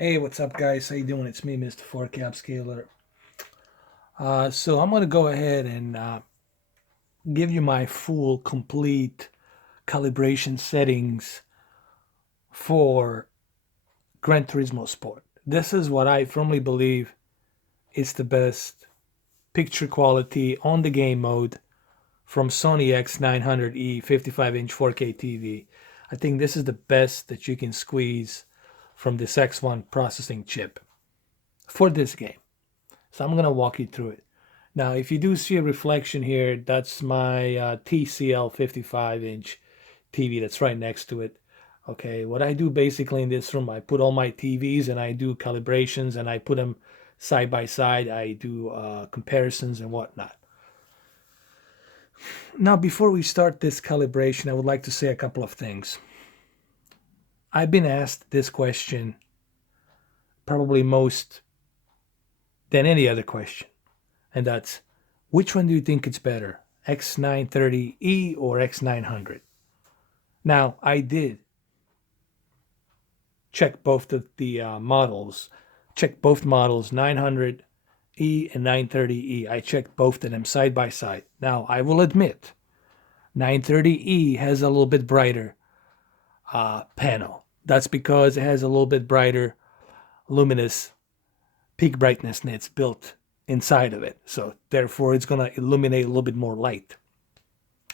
Hey, what's up, guys? How you doing? It's me, Mr. 4Cap Scaler. So I'm gonna go ahead and give you my full, complete calibration settings for Gran Turismo Sport. This is what I firmly believe is the best picture quality on the game mode from Sony X900E 55-inch 4K TV. I think this is the best that you can squeeze from this X1 processing chip for this game. So I'm gonna walk you through it. Now, if you do see a reflection here, that's my TCL 55-inch TV that's right next to it. Okay, what I do basically in this room, I put all my TVs and I do calibrations and I put them side by side. I do comparisons and whatnot. Now, before we start this calibration, I would like to say a couple of things. I've been asked this question probably most than any other question, and that's which one do you think is better, X930E or X900? Now, I did check both of the models, check both models, 900E and 930E. I checked both of them side by side. Now, I will admit, 930E has a little bit brighter panel. That's because it has a little bit brighter luminous peak brightness and it's built inside of it. So therefore it's going to illuminate a little bit more light.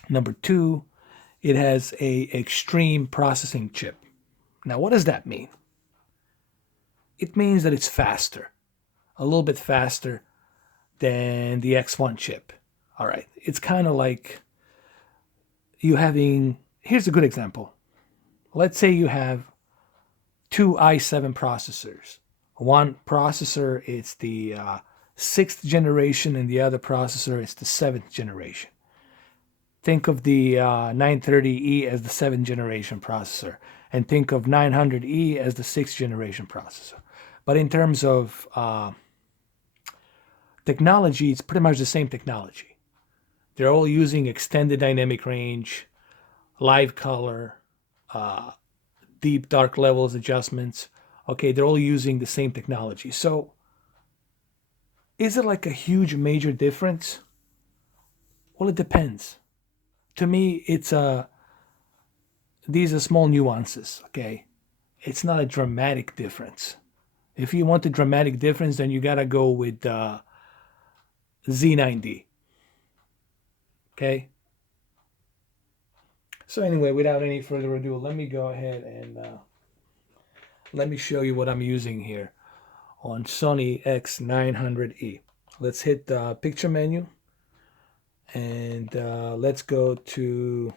Number two, it has a extreme processing chip. Now what does that mean? It means that it's faster, a little bit faster than the X1 chip. All right, it's kind of like you having, here's a good example. Let's say you have two i7 processors. One processor is the sixth generation, and the other processor is the seventh generation. Think of the 930E as the seventh generation processor, and think of 900E as the sixth generation processor. But in terms of technology, it's pretty much the same technology. They're all using extended dynamic range, live color, deep dark levels adjustments. Okay, they're all using the same technology. So is it like a huge major difference? Well, it depends. To me, these are small nuances. Okay, it's not a dramatic difference. If you want a dramatic difference, then you gotta go with Z9D. Okay. So anyway, without any further ado, let me go ahead and let me show you what I'm using here on Sony X900E. Let's hit the picture menu and let's go to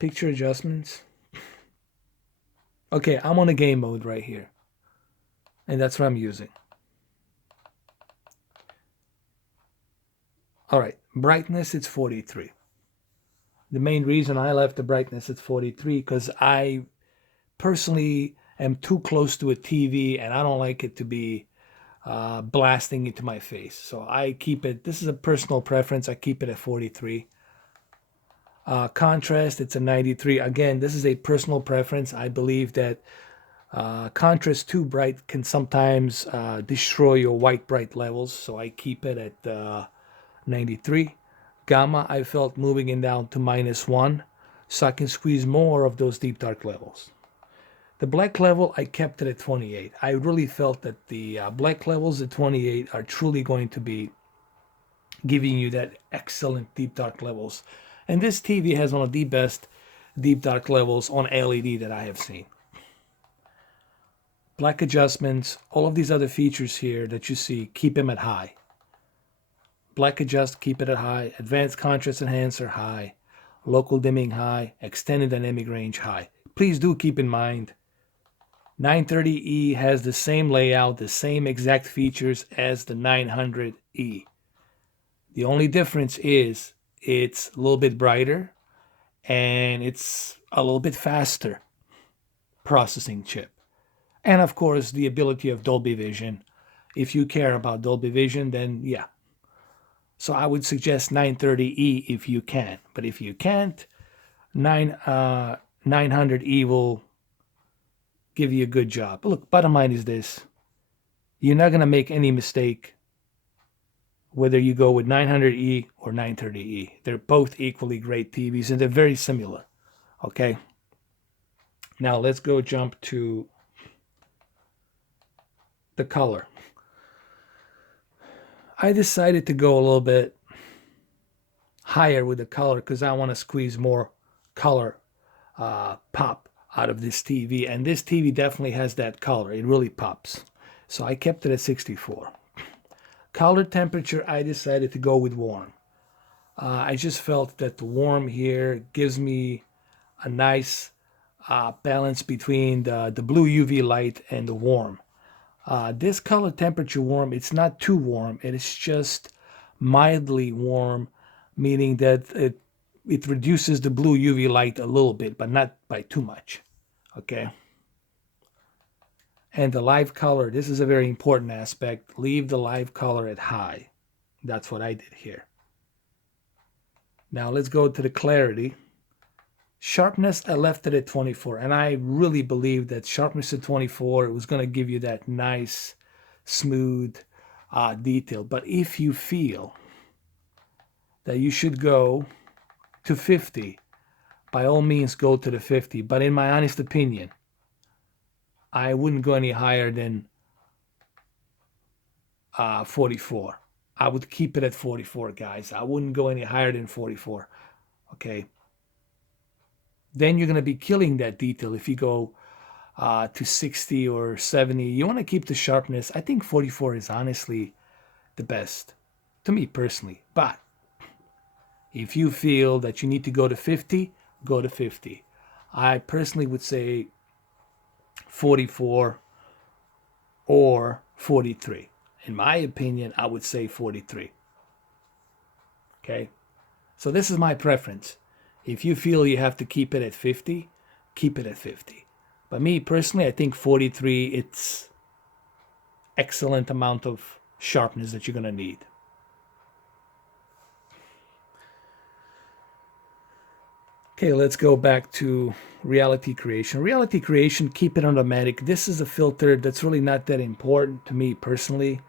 picture adjustments. Okay, I'm on a game mode right here, and that's what I'm using. All right, brightness, it's 43. The main reason I left the brightness at 43 because I personally am too close to a TV and I don't like it to be blasting into my face. So I keep it, this is a personal preference, I keep it at 43. Contrast, it's a 93. Again, this is a personal preference. I believe that contrast too bright can sometimes destroy your white bright levels. So I keep it at 93. Gamma, I felt moving it down to -1 so I can squeeze more of those deep dark levels. The black level, I kept it at 28. I really felt that the black levels at 28 are truly going to be giving you that excellent deep dark levels. And this TV has one of the best deep dark levels on LED that I have seen. Black adjustments, all of these other features here that you see, keep them at high. Black adjust, keep it at high. Advanced contrast enhancer, high. Local dimming, high. Extended dynamic range, high. Please do keep in mind, 930E has the same layout, the same exact features as the 900E. The only difference is it's a little bit brighter and it's a little bit faster processing chip. And of course, the ability of Dolby Vision. If you care about Dolby Vision, then yeah. So I would suggest 930E if you can. But if you can't, 900E will give you a good job. But look, bottom line is this. You're not going to make any mistake whether you go with 900E or 930E. They're both equally great TVs, and they're very similar. Okay? Now let's go jump to the color. I decided to go a little bit higher with the color because I want to squeeze more color pop out of this TV. And this TV definitely has that color. It really pops. So I kept it at 64. Color temperature, I decided to go with warm. I just felt that the warm here gives me a nice balance between the blue UV light and the warm. This color temperature warm, it's not too warm. It is just mildly warm, meaning that it reduces the blue UV light a little bit, but not by too much. Okay. And the live color, this is a very important aspect. Leave the live color at high. That's what I did here. Now let's go to the clarity. Sharpness, I left it at 24, and I really believe that sharpness at 24, it was going to give you that nice, smooth detail. But if you feel that you should go to 50, by all means go to the 50. But in my honest opinion, I wouldn't go any higher than 44. I would keep it at 44, guys. I wouldn't go any higher than 44. Okay. Then you're going to be killing that detail if you go to 60 or 70. You want to keep the sharpness. I think 44 is honestly the best to me personally. But if you feel that you need to go to 50, go to 50. I personally would say 44 or 43. In my opinion, I would say 43. Okay? So this is my preference. If you feel you have to keep it at 50, keep it at 50. But me personally, I think 43, it's excellent amount of sharpness that you're going to need. Okay, let's go back to reality creation. Reality creation, keep it on automatic. This is a filter that's really not that important to me personally.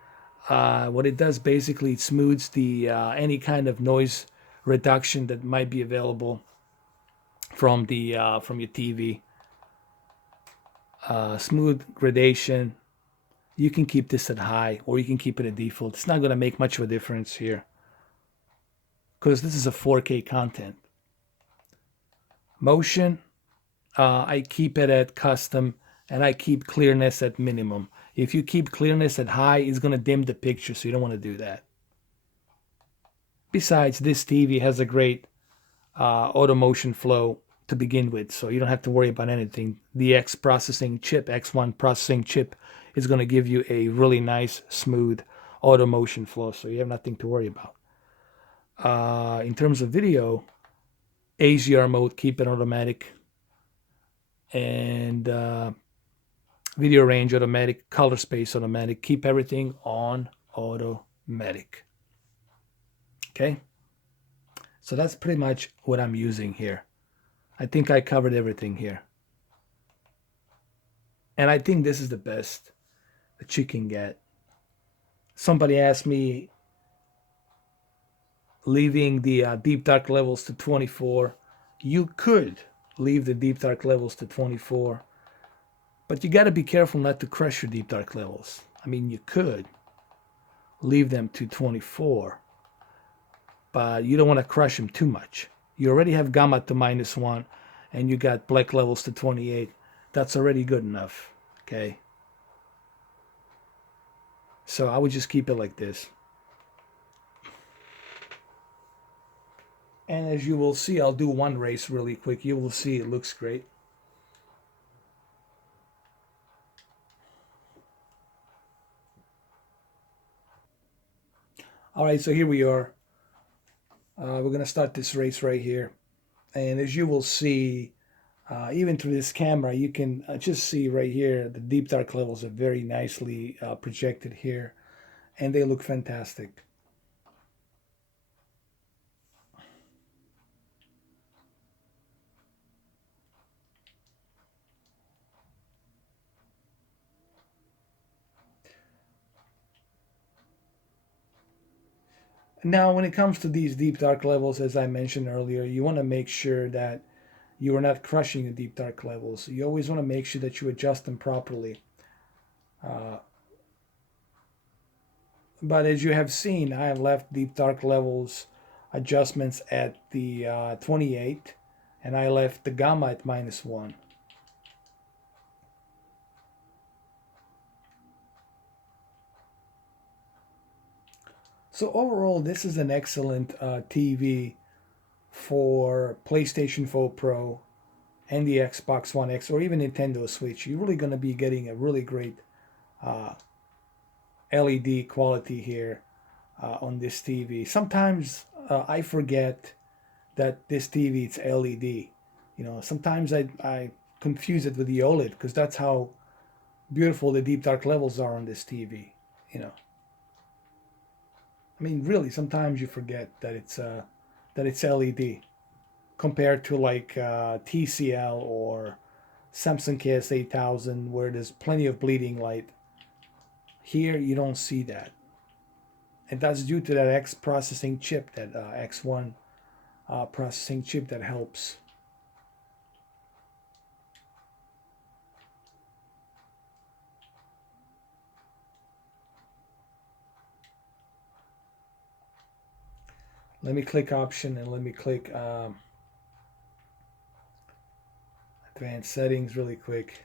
What it does basically, it smooths the any kind of noise reduction that might be available from your TV. Smooth gradation. You can keep this at high, or you can keep it at default. It's not going to make much of a difference here because this is a 4K content. Motion, I keep it at custom, and I keep clearness at minimum. If you keep clearness at high, it's going to dim the picture, so you don't want to do that. Besides, this TV has a great auto motion flow to begin with, so you don't have to worry about anything. The X1 processing chip is going to give you a really nice, smooth auto motion flow, so you have nothing to worry about. In terms of video, HDR mode, keep it automatic, and video range automatic, color space automatic, keep everything on automatic. Okay, so that's pretty much what I'm using here. I think I covered everything here, and I think this is the best that you can get. Somebody asked me leaving the deep dark levels to 24. You could leave the deep dark levels to 24, but you got to be careful not to crush your deep dark levels. I mean, you could leave them to 24, but you don't want to crush them too much. You already have gamma to -1, and you got black levels to 28. That's already good enough, okay? So I would just keep it like this. And as you will see, I'll do one race really quick. You will see it looks great. All right, so here we are. We're going to start this race right here. And as you will see, even through this camera, you can just see right here, the deep dark levels are very nicely projected here. And they look fantastic. Now, when it comes to these deep dark levels, as I mentioned earlier, you want to make sure that you are not crushing the deep dark levels. You always want to make sure that you adjust them properly. Uh, but as you have seen, I have left deep dark levels adjustments at the 28, and I left the gamma at -1. So overall, this is an excellent TV for PlayStation 4 Pro and the Xbox One X or even Nintendo Switch. You're really going to be getting a really great uh, LED quality here on this TV. Sometimes I forget that this TV it's LED. You know, sometimes I confuse it with the OLED because that's how beautiful the deep dark levels are on this TV. You know, I mean, really, sometimes you forget that it's LED compared to like TCL or Samsung KS8000 where there's plenty of bleeding light. Here you don't see that, and that's due to that X processing chip, that X1 processing chip that helps. Let me click option and let me click advanced settings really quick.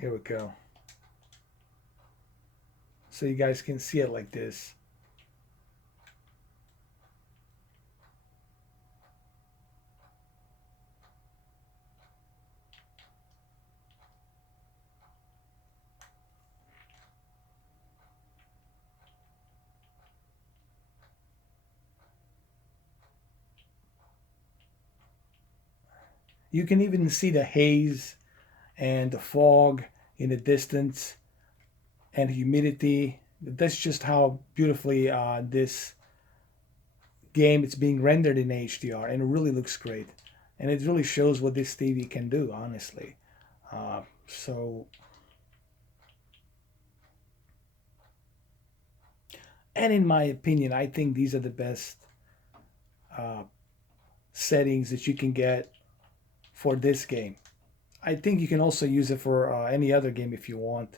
Here we go. So you guys can see it like this. You can even see the haze and the fog in the distance and humidity. That's just how beautifully this game is being rendered in HDR, and it really looks great. And it really shows what this TV can do, honestly. So, and in my opinion, I think these are the best uh, settings that you can get for this game. I think you can also use it for any other game if you want.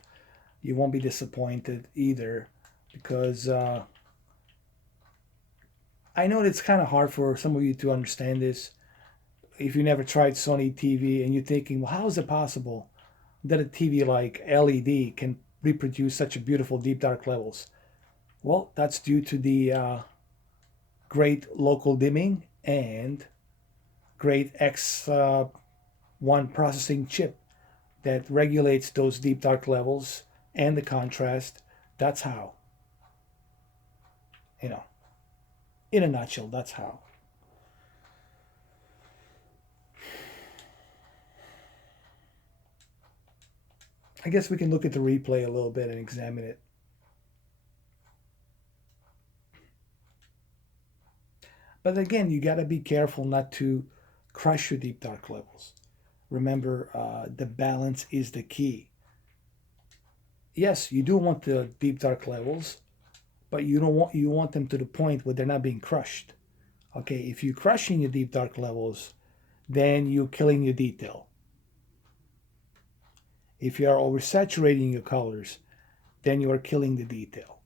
You won't be disappointed either because I know it's kind of hard for some of you to understand this. If you never tried Sony TV and you're thinking, well, how is it possible that a TV like LED can reproduce such a beautiful deep dark levels? Well, that's due to the great local dimming and great X1 processing chip that regulates those deep dark levels and the contrast. That's how, you know, in a nutshell, that's how. I guess we can look at the replay a little bit and examine it. But again, you got to be careful not to crush your deep dark levels. Remember, the balance is the key. Yes, you do want the deep dark levels, but you want them to the point where they're not being crushed. Okay, if you're crushing your deep dark levels, then you're killing your detail. If you are oversaturating your colors, then you are killing the detail.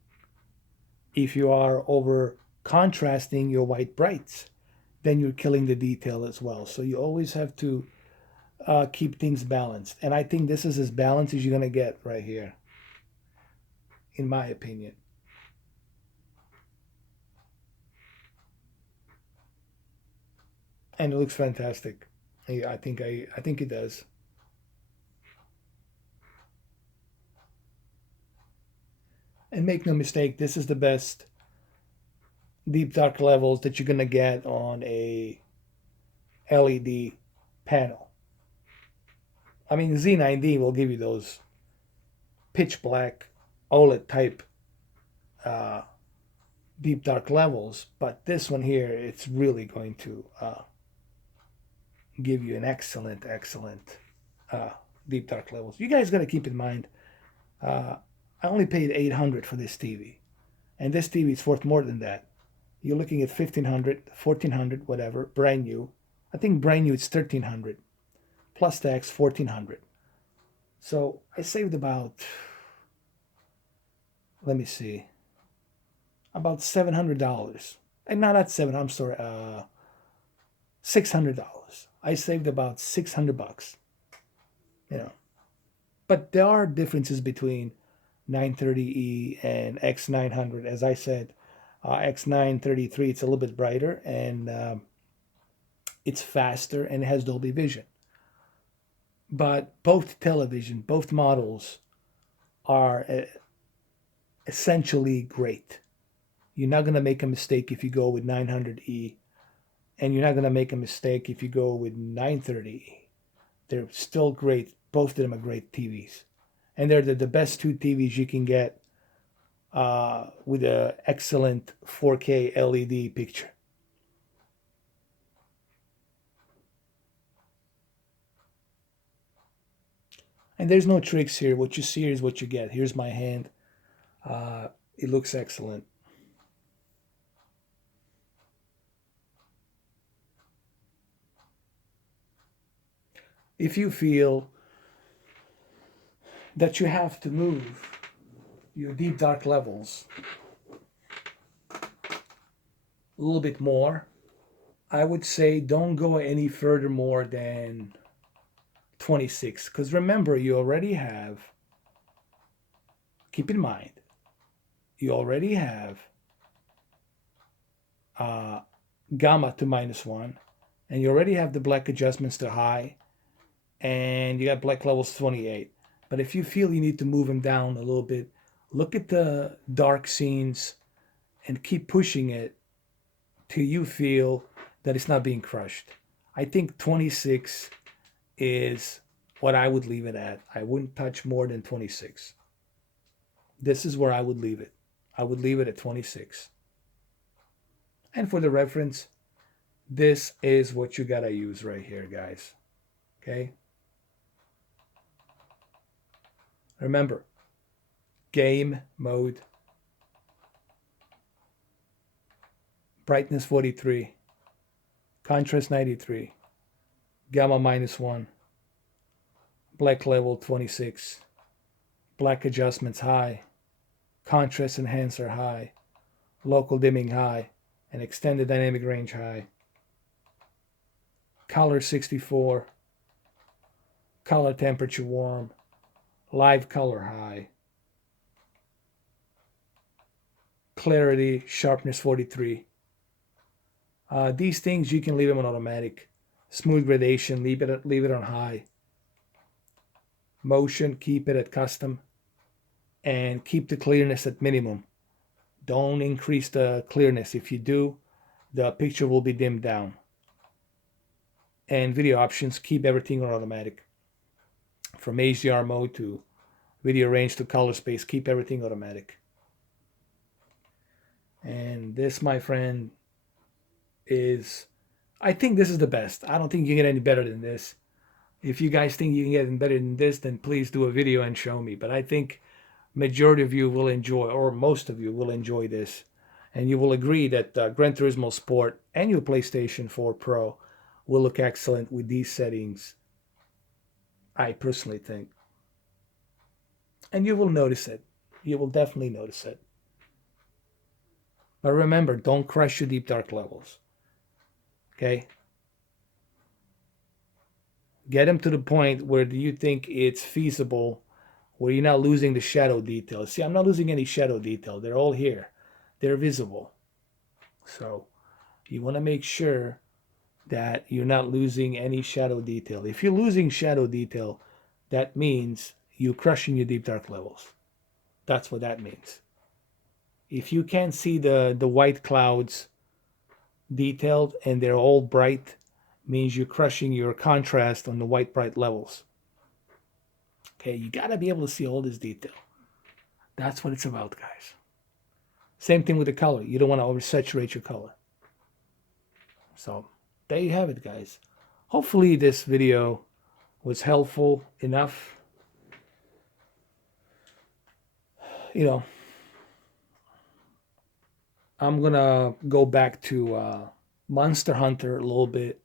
If you are over contrasting your white brights, then you're killing the detail as well. So you always have to keep things balanced. And I think this is as balanced as you're going to get right here, in my opinion. And it looks fantastic. I think it does. And make no mistake, this is the best deep dark levels that you're gonna get on a LED panel. I mean, Z9D will give you those pitch black OLED type uh, deep dark levels, but this one here, it's really going to give you an excellent deep dark levels. You guys got to keep in mind, I only paid $800 for this TV, and this TV is worth more than that. You're looking at 1500, 1400, whatever, brand new. I think brand new it's 1300, plus tax 1400. So I saved about, let me see, about $700. And not at seven, I'm sorry, $600. I saved about 600 bucks, you know. But there are differences between 930E and X900. As I said, X933, it's a little bit brighter and it's faster and it has Dolby Vision. But both models are essentially great. You're not going to make a mistake if you go with 900E, and you're not going to make a mistake if you go with 930E. They're still great. Both of them are great TVs. And they're the best two TVs you can get with an excellent 4K LED picture. And there's no tricks here. What you see here is what you get. Here's my hand. It looks excellent. If you feel that you have to move your deep dark levels a little bit more, I would say don't go any further more than 26. Because remember, you already have, keep in mind, you already have gamma to -1, and you already have the black adjustments to high, and you got black levels 28. But if you feel you need to move them down a little bit, look at the dark scenes and keep pushing it till you feel that it's not being crushed. I think 26 is what I would leave it at. I wouldn't touch more than 26. This is where I would leave it. I would leave it at 26. And for the reference, this is what you gotta use right here, guys. Okay? Remember, game mode, brightness 43, contrast 93, gamma -1, black level 26, black adjustments high, contrast enhancer high, local dimming high, and extended dynamic range high, color 64, color temperature warm, live color high, clarity, sharpness 43. These things you can leave them on automatic. Smooth gradation, leave it on high. Motion, keep it at custom, and keep the clearness at minimum. Don't increase the clearness. If you do, the picture will be dimmed down. And video options, keep everything on automatic. From HDR mode to video range to color space, keep everything automatic. And this, my friend, is, I think this is the best. I don't think you can get any better than this. If you guys think you can get any better than this, then please do a video and show me. But I think majority of you will enjoy, or most of you will enjoy this. And you will agree that Gran Turismo Sport and your PlayStation 4 Pro will look excellent with these settings, I personally think. And you will notice it. You will definitely notice it. But remember, don't crush your deep dark levels. Okay? Get them to the point where you think it's feasible, where you're not losing the shadow detail. See, I'm not losing any shadow detail. They're all here. They're visible. So you want to make sure that you're not losing any shadow detail. If you're losing shadow detail, that means you're crushing your deep dark levels. That's what that means. If you can't see the white clouds detailed and they're all bright, means you're crushing your contrast on the white bright levels. Okay, you got to be able to see all this detail. That's what it's about, guys. Same thing with the color. You don't want to oversaturate your color. So there you have it, guys. Hopefully this video was helpful enough. You know, I'm gonna go back to Monster Hunter a little bit.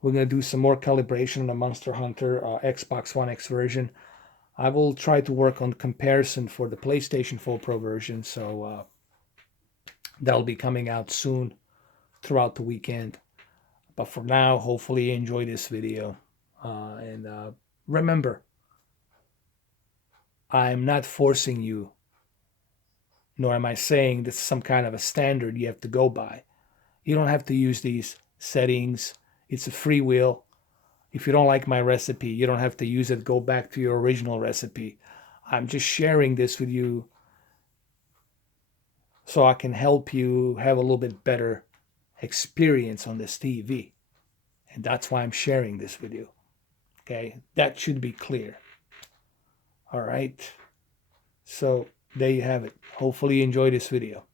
We're gonna do some more calibration on the Monster Hunter Xbox One X version. I will try to work on comparison for the PlayStation 4 Pro version, so that'll be coming out soon throughout the weekend. But for now, hopefully you enjoy this video. And remember, I'm not forcing you, nor am I saying this is some kind of a standard you have to go by. You don't have to use these settings. It's a free will. If you don't like my recipe, you don't have to use it. Go back to your original recipe. I'm just sharing this with you so I can help you have a little bit better experience on this TV. And that's why I'm sharing this with you. Okay, that should be clear. All right. So there you have it. Hopefully you enjoy this video.